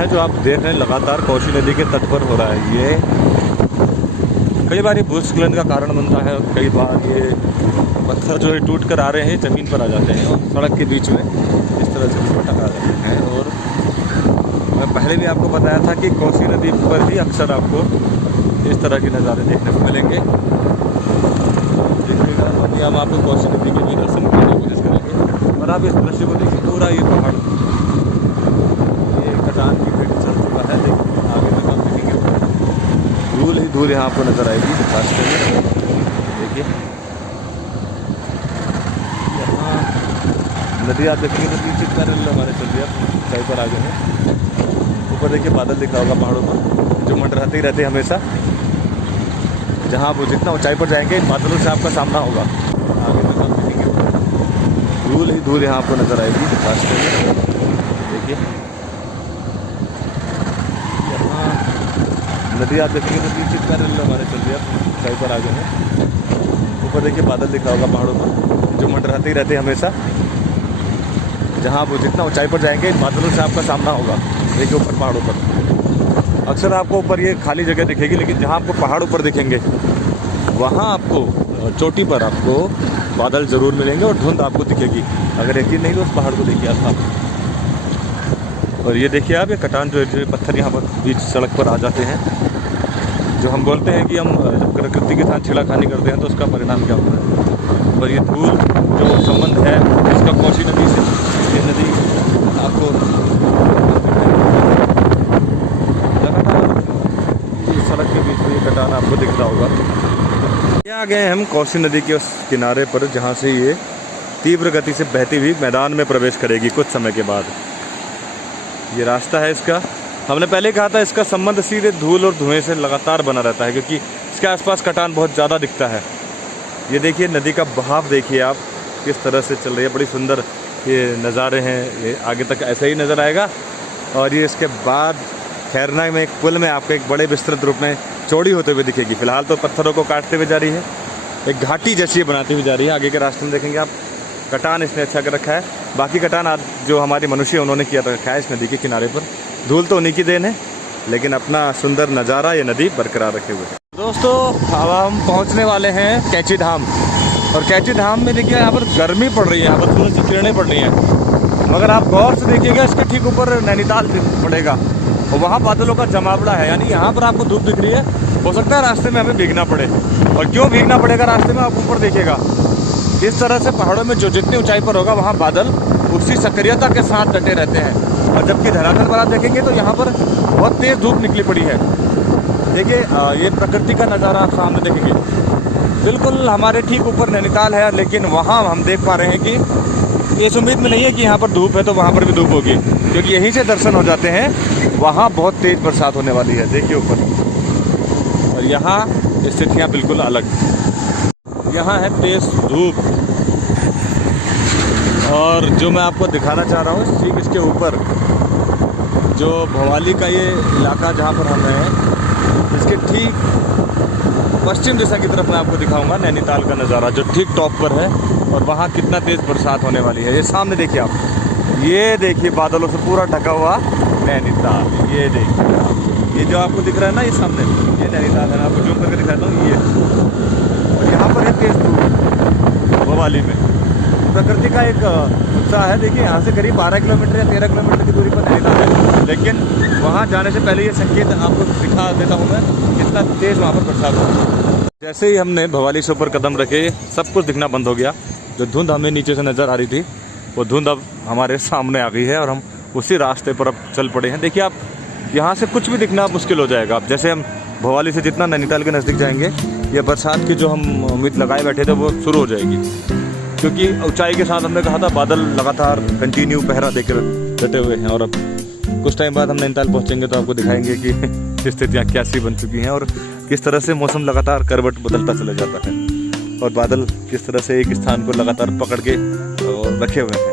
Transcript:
है जो आप देख रहे हैं लगातार कोसी नदी के तट पर हो रहा है। ये कई बार ये भूस्खलन का कारण बनता है, कई बार ये पत्थर जो है टूट कर आ रहे हैं ज़मीन पर आ जाते हैं और सड़क के बीच में इस तरह से टकरा जाते हैं। और मैं पहले भी आपको बताया था कि कोसी नदी पर ही अक्सर आपको इस तरह के नज़ारे देखने को मिलेंगे। देखिएगा, अभी हम आपको कोसी नदी के भी दर्शन करने की कोशिश करेंगे और आप इस दृश्य को देखिए। पूरा ये पहाड़, ये कटान की पेट चल चुका है, लेकिन आगे तक आप देखेंगे धूल ही धूल यहाँ आपको नज़र आएगी रास्ते में। देखिए यहाँ नदी आप देखेंगे तो पीछे पैरेलल हमारे चल रही है, ऊंचाई पर आगे हैं। ऊपर देखिए बादल दिख रहा होगा पहाड़ों पर जो मंडराते ही रहते हैं हमेशा। जहाँ आप जितना ऊंचाई पर जाएंगे इन बादलों से आपका सामना होगा। आगे तक आप देखेंगे धूल ही धूल यहाँ आपको नज़र आएगी रास्ते में। देखिए यहाँ नदी आप देखेंगे तो पीछे पैरेलल हमारे चल रही है, ऊंचाई पर आगे हैं। ऊपर देखिए बादल दिख रहा होगा पहाड़ों पर जो मंडराते ही रहते हैं हमेशा। जहाँ आप जितना ऊंचाई पर जाएंगे इन बादलों से आपका सामना होगा। देखिए ऊपर पहाड़ों पर अक्सर आपको ऊपर ये खाली जगह दिखेगी, लेकिन जहाँ आपको पहाड़ ऊपर दिखेंगे वहाँ आपको चोटी पर आपको बादल ज़रूर मिलेंगे और धुंध आपको दिखेगी। अगर यकीन नहीं तो उस पहाड़ को देखिए आप। और ये देखिए आप, ये कटान जो पत्थर यहाँ पर बीच सड़क पर आ जाते हैं, जो हम बोलते हैं कि हम जब प्रकृति के साथ छेड़खानी करते हैं तो उसका परिणाम क्या होता है। और ये धूल जो संबंध है इसका कोसी नदी से, ये नदी आपको सड़क के बीच में ये कटान आपको दिख रहा होगा। ये आ गए हम कोसी नदी के उस किनारे पर जहाँ से ये तीव्र गति से बहती हुई मैदान में प्रवेश करेगी कुछ समय के बाद। ये रास्ता है इसका। हमने पहले कहा था इसका संबंध सीधे धूल और धुएं से लगातार बना रहता है, क्योंकि इसके आसपास कटान बहुत ज़्यादा दिखता है। ये देखिए नदी का बहाव देखिए आप किस तरह से चल रही है। बड़ी सुंदर ये नज़ारे हैं, ये आगे तक ऐसा ही नज़र आएगा। और ये इसके बाद खैरना में एक पुल में आपको एक बड़े विस्तृत रूप में चौड़ी होते हुए दिखेगी। फिलहाल तो पत्थरों को काटते हुए जा रही है, एक घाटी जैसी बनाती हुई जा रही है। आगे के रास्ते में देखेंगे आप कटान इसने अच्छा कर रखा है। बाकी कटान आज जो हमारे मनुष्य उन्होंने किया रखा है इस नदी के किनारे पर। धूल तो उन्हीं की देन है, लेकिन अपना सुंदर नज़ारा ये नदी बरकरार रखे हुए है। दोस्तों अब हम पहुँचने वाले हैं कैंची धाम। और कैंची धाम में देखिए यहाँ पर गर्मी पड़ रही है, यहाँ पर सूरज की किरणें पड़ रही हैं। मगर आप गौर से देखिएगा इसके ठीक ऊपर नैनीताल पड़ेगा और वहाँ बादलों का जमावड़ा है, यानी यहाँ पर आपको धूप दिख रही है। हो सकता है रास्ते में हमें भीगना पड़े, और क्यों भीगना पड़ेगा रास्ते में आप ऊपर देखिएगा। इस तरह से पहाड़ों में जो जितनी ऊंचाई पर होगा वहाँ बादल उसी सक्रियता के साथ डटे रहते हैं। और जबकि धरातल पर आप देखेंगे तो यहाँ पर बहुत तेज़ धूप निकली पड़ी है। देखिए ये प्रकृति का नज़ारा आप सामने देखेंगे। बिल्कुल हमारे ठीक ऊपर नैनीताल है, लेकिन वहाँ हम देख पा रहे हैं कि इस उम्मीद में नहीं है कि यहाँ पर धूप है तो वहाँ पर भी धूप होगी, क्योंकि यहीं से दर्शन हो जाते हैं। वहाँ बहुत तेज़ बरसात होने वाली है, देखिए ऊपर। और यहाँ स्थितियाँ बिल्कुल अलग। यहाँ है तेज़ धूप, और जो मैं आपको दिखाना चाह रहा हूँ ठीक इसके ऊपर जो भवाली का ये इलाका जहाँ पर हम हैं, इसके ठीक पश्चिम दिशा की तरफ मैं आपको दिखाऊंगा नैनीताल का नज़ारा जो ठीक टॉप पर है। और वहाँ कितना तेज़ बरसात होने वाली है। ये सामने देखिए आप, ये देखिए बादलों से पूरा ढका हुआ नैनीताल। ये देखिए आप, ये जो आपको दिख रहा है ना ये सामने, ये नैनीताल है। मैं आपको जूम करके दिखाता हूँ ये। और यहाँ पर है तेज़ धूप भवाली में। प्रकृति का एक उत्साह है। देखिए यहाँ से करीब 12 किलोमीटर या 13 किलोमीटर की दूरी पर नैनीताल है, लेकिन वहाँ जाने से पहले ये संकेत आपको दिखा देता हूँ मैं कितना तेज़ वहाँ पर बरसात हो। जैसे ही हमने भवाली से ऊपर कदम रखे सब कुछ दिखना बंद हो गया। जो धुंध हमें नीचे से नज़र आ रही थी वो धुंध अब हमारे सामने आ गई है, और हम उसी रास्ते पर अब चल पड़े हैं। देखिए आप यहाँ से कुछ भी दिखना मुश्किल हो जाएगा। अब जैसे हम भवाली से जितना नैनीताल के नज़दीक जाएंगे, ये बरसात की जो हम उम्मीद लगाए बैठे थे वो शुरू हो जाएगी, क्योंकि ऊंचाई के साथ हमने कहा था बादल लगातार कंटिन्यू पहरा देकर डटे हुए हैं। और अब कुछ टाइम बाद हम नैनीताल पहुंचेंगे तो आपको दिखाएंगे कि स्थितियाँ कैसी बन चुकी हैं और किस तरह से मौसम लगातार करवट बदलता चला जाता है, और बादल किस तरह से एक स्थान को लगातार पकड़ के रखे हुए हैं।